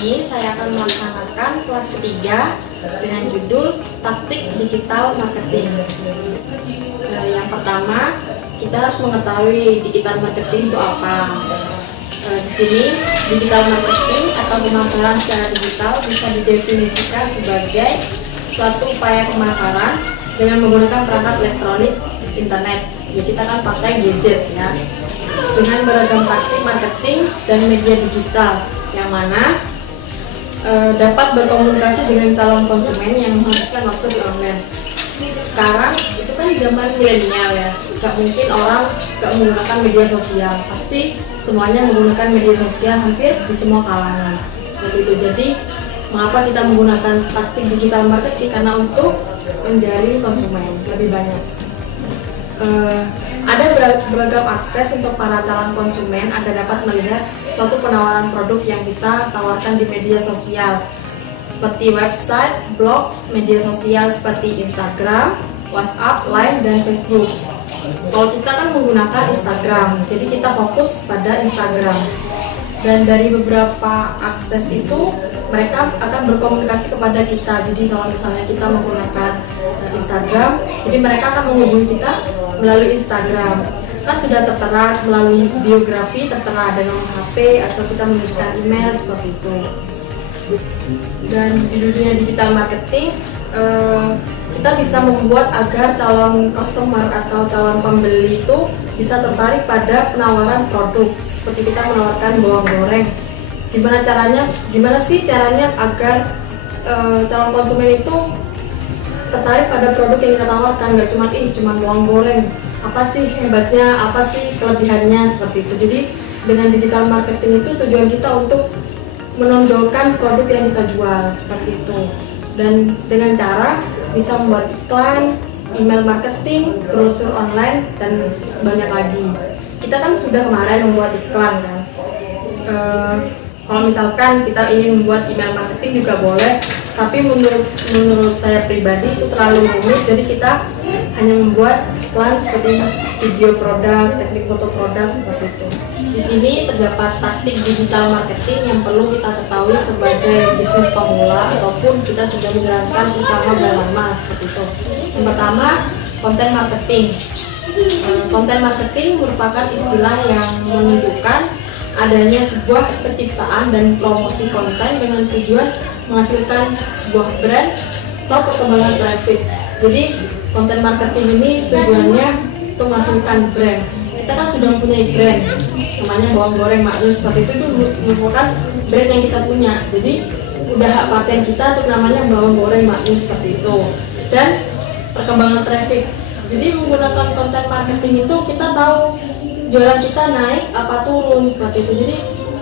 ini saya akan melaksanakan kelas ketiga dengan judul Taktik Digital Marketing. Yang pertama, kita harus mengetahui digital marketing itu apa. Di sini, digital marketing atau pemasaran secara digital bisa didefinisikan sebagai suatu upaya pemasaran dengan menggunakan perangkat elektronik internet. Ya, kita kan pakai gadget ya. Dengan beragam taktik marketing dan media digital yang mana dapat berkomunikasi dengan calon konsumen yang menghabiskan waktu di online. Sekarang itu kan zaman milenial ya, gak mungkin orang gak menggunakan media sosial. Pasti semuanya menggunakan media sosial hampir di semua kalangan. Jadi mengapa kita menggunakan taktik digital marketing? Karena untuk menjaring konsumen lebih banyak. Ada beragam akses untuk para calon konsumen agar dapat melihat suatu penawaran produk yang kita tawarkan di media sosial seperti website, blog, media sosial seperti Instagram, WhatsApp, Line, dan Facebook. Kalau kita kan menggunakan Instagram, jadi kita fokus pada Instagram. Dan dari beberapa akses itu mereka akan berkomunikasi kepada kita. Jadi kalau misalnya kita menggunakan Instagram, jadi mereka akan menghubungi kita melalui Instagram. Kan sudah tertera melalui biografi, tertera ada nomor HP atau kita menuliskan email seperti itu. Dan di dunia digital marketing, kita bisa membuat agar calon customer atau calon pembeli itu bisa tertarik pada penawaran produk. Seperti kita menawarkan bawang goreng. Gimana sih caranya agar calon konsumen itu tertarik pada produk yang kita tawarkan? Gak cuma bawang goreng. Apa sih hebatnya? Apa sih kelebihannya? Seperti itu. Jadi dengan digital marketing itu tujuan kita untuk menonjolkan produk yang kita jual seperti itu. Dan dengan cara bisa membuat iklan, email marketing, brosur online, dan banyak lagi. Kita kan sudah kemarin membuat iklan kan. Kalau misalkan kita ingin membuat email marketing juga boleh, tapi menurut saya pribadi itu terlalu rumit. Jadi kita hanya membuat iklan seperti video produk, teknik foto produk seperti itu. Di sini terdapat taktik digital marketing yang perlu kita ketahui sebagai bisnis pemula ataupun kita sudah menjalankan usaha udah lama seperti itu. Yang pertama, konten marketing. Konten marketing merupakan istilah yang menunjukkan adanya sebuah penciptaan dan promosi konten dengan tujuan menghasilkan sebuah brand atau perkembangan traffic. Jadi konten marketing ini tujuannya untuk menghasilkan brand. Kita kan sudah punya brand, namanya bawang goreng Maknyus seperti itu merupakan brand yang kita punya. Jadi udah hak paten kita untuk namanya bawang goreng Maknyus seperti itu. Dan perkembangan traffic. Jadi menggunakan konten marketing itu kita tahu jualan kita naik apa turun seperti itu. Jadi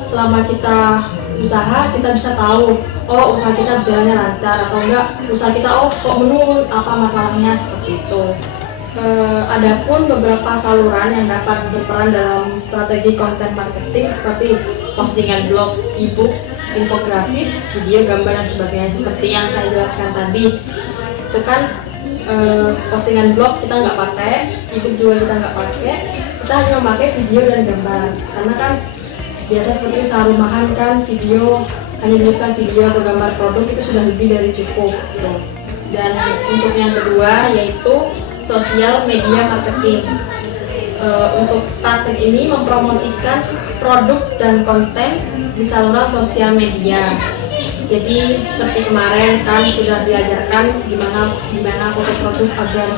selama kita usaha kita bisa tahu usaha kita jalannya lancar atau enggak, usaha kita kok menurun, apa masalahnya seperti itu. Adapun beberapa saluran yang dapat berperan dalam strategi konten marketing seperti postingan blog, e-book, infografis, video, gambar, dan sebagainya. Seperti yang saya jelaskan tadi, itu kan postingan blog kita nggak pakai, e-book juga kita nggak pakai, kita hanya memakai video dan gambar. Karena kan biasa seperti usaha rumahan kan video hanya bukan video atau gambar produk itu sudah lebih dari cukup gitu. Dan untuk yang kedua yaitu sosial media marketing. Untuk taktik ini mempromosikan produk dan konten di saluran sosial media. Jadi seperti kemarin kan sudah diajarkan gimana foto produk agar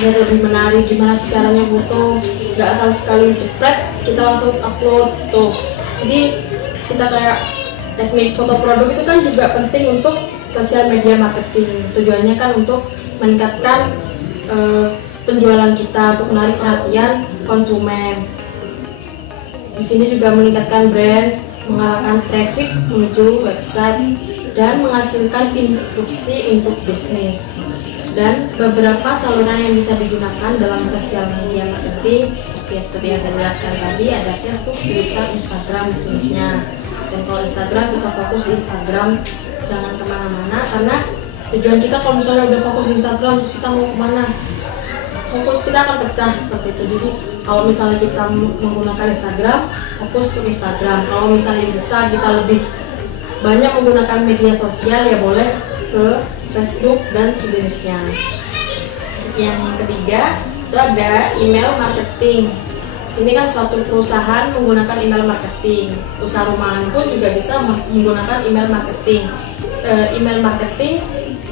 biar lebih menarik, gimana sih caranya foto, nggak asal sekali jepret kita langsung upload tuh. Jadi kita kayak teknik foto produk itu kan juga penting untuk sosial media marketing. Tujuannya kan untuk meningkatkan penjualan kita, untuk menarik perhatian konsumen. Di sini juga meningkatkan brand, mengalahkan traffic menuju website, dan menghasilkan instruksi untuk bisnis. Dan beberapa saluran yang bisa digunakan dalam sosial media marketing ya seperti yang saya jelaskan tadi, ada Facebook, Twitter, Instagram jenisnya. Dan kalau Instagram kita fokus di Instagram, jangan kemana-mana karena tujuan kita kalau misalnya udah fokus di Instagram terus kita mau kemana, fokus kita akan pecah seperti itu. Jadi kalau misalnya kita menggunakan Instagram, fokus ke Instagram. Kalau misalnya bisa kita lebih banyak menggunakan media sosial ya boleh ke Facebook dan sejenisnya. Yang ketiga itu ada email marketing. Ini kan suatu perusahaan menggunakan email marketing. Usaha rumahan pun juga bisa menggunakan email marketing. Email marketing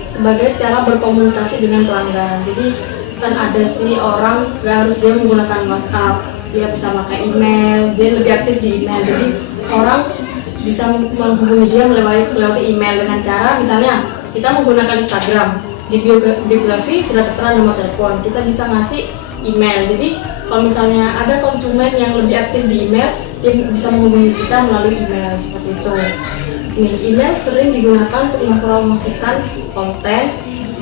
sebagai cara berkomunikasi dengan pelanggan. Jadi kan ada sih orang gak harus dia menggunakan WhatsApp, dia bisa pakai email, dia lebih aktif di email. Jadi orang bisa menghubungi dia melalui email dengan cara misalnya kita menggunakan Instagram, di biografi sudah tertera nomor telepon, kita bisa ngasih email. Jadi kalau misalnya ada konsumen yang lebih aktif di email, dia bisa menghubungi kita melalui email seperti itu. Email sering digunakan untuk mempromosikan konten,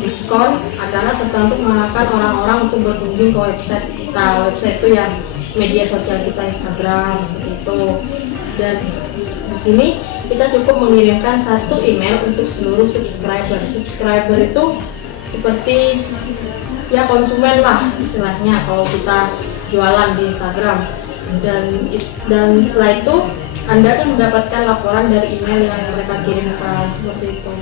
diskon, acara, serta untuk mengarahkan orang-orang untuk berkunjung ke website kita. Website itu ya media sosial kita, Instagram seperti itu. Dan di sini kita cukup mengirimkan satu email untuk seluruh subscriber. Subscriber itu seperti ya konsumen lah istilahnya kalau kita jualan di Instagram. Dan setelah itu Anda akan mendapatkan laporan dari email yang mereka kirimkan seperti itu.